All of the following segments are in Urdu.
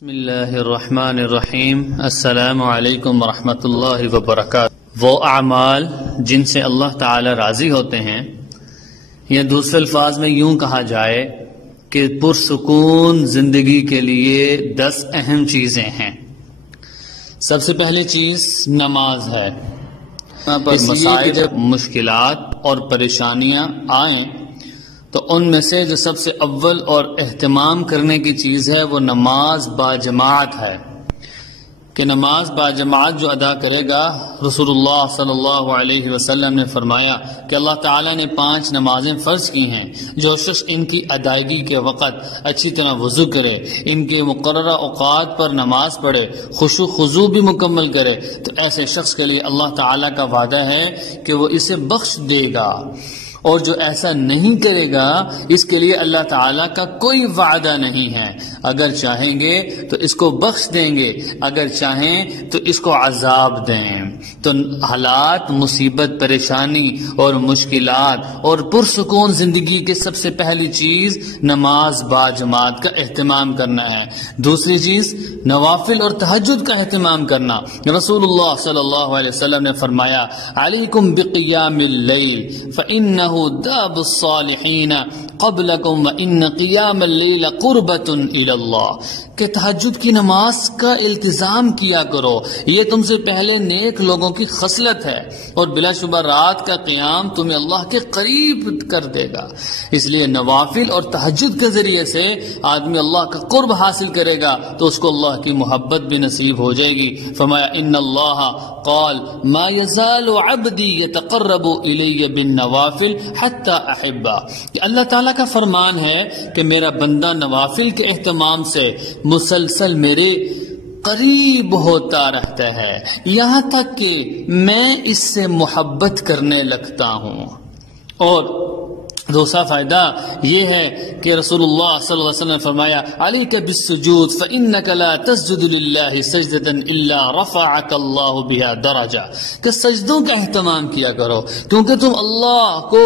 بسم اللہ الرحمن الرحیم۔ السلام علیکم ورحمۃ اللہ وبرکاتہ۔ وہ اعمال جن سے اللہ تعالی راضی ہوتے ہیں، یا دوسرے الفاظ میں یوں کہا جائے کہ پرسکون زندگی کے لیے 10 اہم چیزیں ہیں۔ سب سے پہلی چیز نماز ہے۔ یہاں پر مسائل، جب مشکلات اور پریشانیاں آئیں تو ان میں سے جو سب سے اول اور اہتمام کرنے کی چیز ہے وہ نماز باجماعت ہے، کہ نماز باجماعت جو ادا کرے گا، رسول اللہ صلی اللہ علیہ وسلم نے فرمایا کہ اللہ تعالیٰ نے 5 نمازیں فرض کی ہیں، جو شخص ان کی ادائیگی کے وقت اچھی طرح وضو کرے، ان کے مقررہ اوقات پر نماز پڑھے، خشوع خضوع بھی مکمل کرے، تو ایسے شخص کے لیے اللہ تعالیٰ کا وعدہ ہے کہ وہ اسے بخش دے گا، اور جو ایسا نہیں کرے گا اس کے لیے اللہ تعالیٰ کا کوئی وعدہ نہیں ہے۔ اگر چاہیں گے تو اس کو بخش دیں گے، اگر چاہیں تو اس کو عذاب دیں۔ تو حالات، مصیبت، پریشانی اور مشکلات اور پرسکون زندگی کے سب سے پہلی چیز نماز باجماعت کا اہتمام کرنا ہے۔ دوسری چیز نوافل اور تہجد کا اہتمام کرنا۔ رسول اللہ صلی اللہ علیہ وسلم نے فرمایا علیکم بقیام اللیل فإنہ داب الصالحین قبلکم وإن قیام اللیل قربۃ الی اللہ، کہ تہجد کی نماز کا التزام کیا کرو، یہ تم سے پہلے نیک لوگوں کی خصلت ہے، اور بلا شبہ رات کا قیام تمہیں اللہ کے قریب کر دے گا۔ اس لیے نوافل اور تہجد کے ذریعے سے آدمی اللہ کا قرب حاصل کرے گا تو اس کو اللہ کی محبت بھی نصیب ہو جائے گی۔ فرمایا ان اللہ قال ما يزال عبدی يتقرب الی بالنوافل حتی احبہ، کہ اللہ تعالیٰ کا فرمان ہے کہ میرا بندہ نوافل کے اہتمام سے مسلسل میرے قریب ہوتا رہتا ہے، یہاں تک کہ میں اس سے محبت کرنے لگتا ہوں۔ اور دوسرا فائدہ یہ ہے کہ رسول اللہ صلی اللہ علیہ وسلم نے فرمایا علیک بالسجود فإنک لا تسجد للہ سجدۃ الا رفعک اللہ بها درجہ، کہ سجدوں کا اہتمام کیا کرو، کیونکہ تم اللہ کو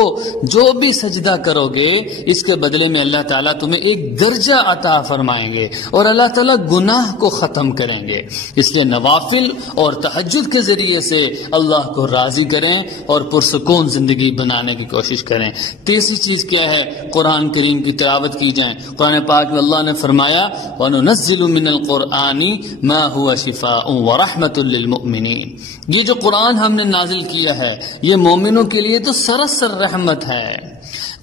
جو بھی سجدہ کرو گے اس کے بدلے میں اللہ تعالیٰ تمہیں ایک درجہ عطا فرمائیں گے، اور اللہ تعالیٰ گناہ کو ختم کریں گے۔ اس لیے نوافل اور تہجد کے ذریعے سے اللہ کو راضی کریں اور پرسکون زندگی بنانے کی کوشش کریں۔ تیسری چیز کیا ہے؟ قرآن کریم کی تلاوت کی جائیں۔ قرآن پاک میں اللہ نے فرمایا وَنُنَزِّلُ مِنَ الْقُرْآنِ مَا هُوَ شِفَاءٌ وَرَحْمَةٌ لِّلْمُؤْمِنِينَ، یہ جو قرآن ہم نے نازل کیا ہے یہ مومنوں کے لیے تو سراسر رحمت ہے۔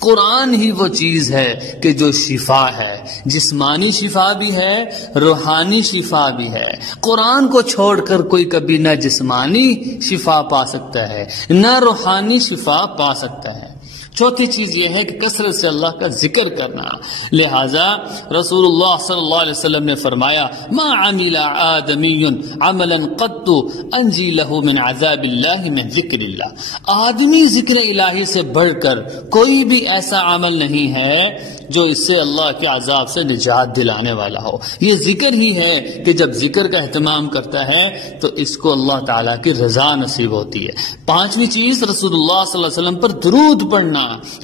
قرآن ہی وہ چیز ہے کہ جو شفا ہے، جسمانی شفا بھی ہے، روحانی شفا بھی ہے۔ قرآن کو چھوڑ کر کوئی کبھی نہ جسمانی شفا پا سکتا ہے نہ روحانی شفا پا سکتا ہے۔ چوتھی چیز یہ ہے کہ کثرت سے اللہ کا ذکر کرنا، لہذا رسول اللہ صلی اللہ علیہ وسلم نے فرمایا ما عمل آدمی عملا قط انجی له من عذاب اللہ من ذکر اللہ، آدمی ذکر الہی سے بڑھ کر کوئی بھی ایسا عمل نہیں ہے جو اس سے اللہ کے عذاب سے نجات دلانے والا ہو۔ یہ ذکر ہی ہے کہ جب ذکر کا اہتمام کرتا ہے تو اس کو اللہ تعالیٰ کی رضا نصیب ہوتی ہے۔ پانچویں چیز رسول اللہ صلی اللہ علیہ وسلم پر درود پڑھنا۔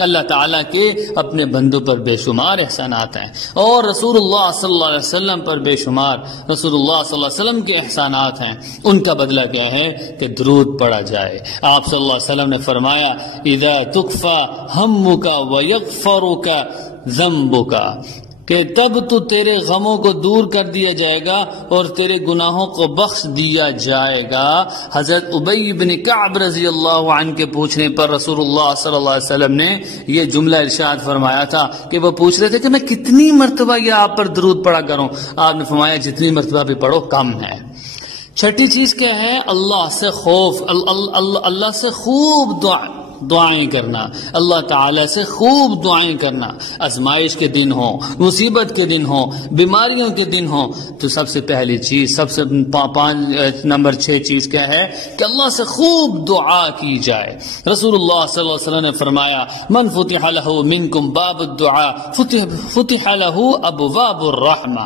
اللہ تعالیٰ کے اپنے بندوں پر بے شمار احسانات ہیں، اور رسول اللہ صلی اللہ علیہ وسلم پر بے شمار رسول اللہ صلی اللہ علیہ وسلم کے احسانات ہیں۔ ان کا بدلہ کیا ہے کہ درود پڑھا جائے۔ آپ صلی اللہ علیہ وسلم نے فرمایا اذا تکفى ہمک ویغفرک ذنبک، کہ تب تو تیرے غموں کو دور کر دیا جائے گا اور تیرے گناہوں کو بخش دیا جائے گا۔ حضرت ابی بن کعب رضی اللہ عنہ کے پوچھنے پر رسول اللہ صلی اللہ علیہ وسلم نے یہ جملہ ارشاد فرمایا تھا کہ وہ پوچھ رہے تھے کہ میں کتنی مرتبہ یہ آپ پر درود پڑھا کروں؟ آپ نے فرمایا جتنی مرتبہ بھی پڑھو کم ہے۔ چھٹی چیز کیا ہے؟ اللہ سے خوف، اللہ سے خوب دعائیں کرنا، اللہ تعالیٰ سے خوب دعائیں کرنا۔ آزمائش کے دن ہوں، مصیبت کے دن ہوں، بیماریوں کے دن ہوں، تو سب سے پہلی چیز، سب سے نمبر 6 چیز کیا ہے کہ اللہ سے خوب دعا کی جائے۔ رسول اللہ صلی اللہ علیہ وسلم نے فرمایا من فتح له منکم باب الدعاء فتح له ابواب الرحمہ،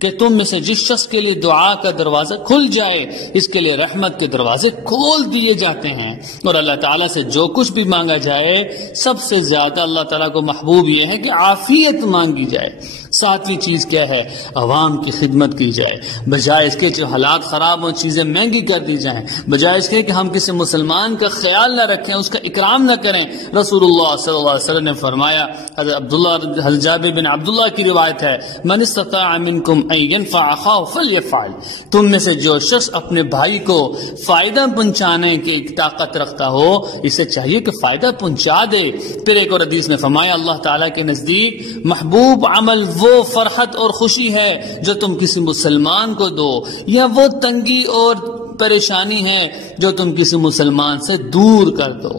کہ تم میں سے جس شخص کے لیے دعا کا دروازہ کھل جائے اس کے لیے رحمت کے دروازے کھول دیے جاتے ہیں۔ اور اللہ تعالیٰ سے جو کچھ بھی مانگا جائے سب سے زیادہ اللہ تعالیٰ کو محبوب یہ ہے کہ عافیت مانگی جائے، ساتویں چیز کیا ہے؟ عوام کی خدمت کی جائے، بجائے اس کے جو حالات خراب ہوں چیزیں مہنگی کر دی جائیں، بجائے اس کے کہ ہم کسی مسلمان کا خیال نہ رکھیں، اس کا اکرام نہ کریں۔ رسول اللہ صلی اللہ علیہ وسلم نے فرمایا، حضرت جابر بن عبداللہ کی روایت ہے، من استطاع منکم ان ينفع اخاه فليفعل، تم میں سے جو شخص اپنے بھائی کو فائدہ پہنچانے کی طاقت رکھتا ہو اسے چاہیے کہ فائدہ پہنچا دے۔ پھر ایک اور حدیث میں فرمایا، اللہ تعالیٰ کے نزدیک محبوب عمل وہ فرحت اور خوشی ہے جو تم کسی مسلمان کو دو، یا وہ تنگی اور پریشانی ہے جو تم کسی مسلمان سے دور کر دو۔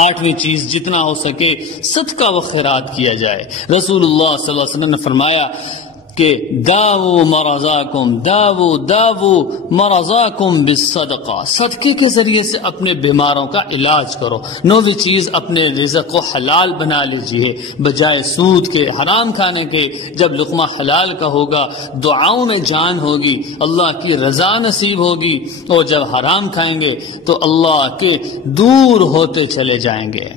آٹھویں چیز، جتنا ہو سکے صدقہ و خیرات کیا جائے۔ رسول اللہ صلی اللہ علیہ وسلم نے فرمایا کہ داو مرضاکم بالصدقہ، صدقے کے ذریعے سے اپنے بیماروں کا علاج کرو۔ نویں چیز، اپنے رزق کو حلال بنا لیجئے بجائے سود کے، حرام کھانے کے۔ جب لقمہ حلال کا ہوگا دعاؤں میں جان ہوگی، اللہ کی رضا نصیب ہوگی، اور جب حرام کھائیں گے تو اللہ کے دور ہوتے چلے جائیں گے۔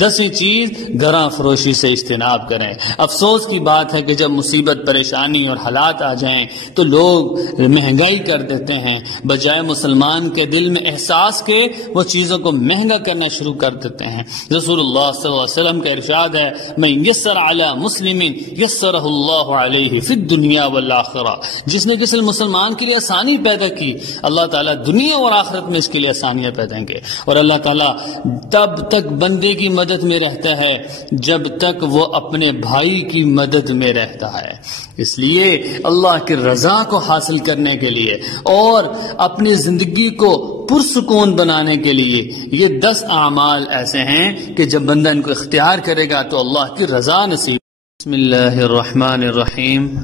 دسویں چیز، گراں فروشی سے اجتناب کریں۔ افسوس کی بات ہے کہ جب مصیبت پریشانی اور حالات آ جائیں تو لوگ مہنگائی کر دیتے ہیں، بجائے مسلمان کے دل میں احساس کے وہ چیزوں کو مہنگا کرنا شروع کر دیتے ہیں۔ رسول اللہ صلی اللہ علیہ وسلم کا ارشاد ہے، من یسر علی مسلم یسرہ اللہ علیہ فی الدنیا والآخرہ، جس نے کسی مسلمان کے لیے آسانی پیدا کی اللہ تعالیٰ دنیا اور آخرت میں اس کے لیے آسانیاں پیدا کریں گے۔ اور اللہ تعالیٰ تب تک بندے کی مدد میں رہتا ہے جب تک وہ اپنے بھائی کی مدد میں رہتا ہے۔ اس لیے اللہ کی رضا کو حاصل کرنے کے لیے اور اپنی زندگی کو پرسکون بنانے کے لیے یہ 10 اعمال ایسے ہیں کہ جب بندہ ان کو اختیار کرے گا تو اللہ کی رضا نصیب۔ بسم اللہ الرحمن الرحیم۔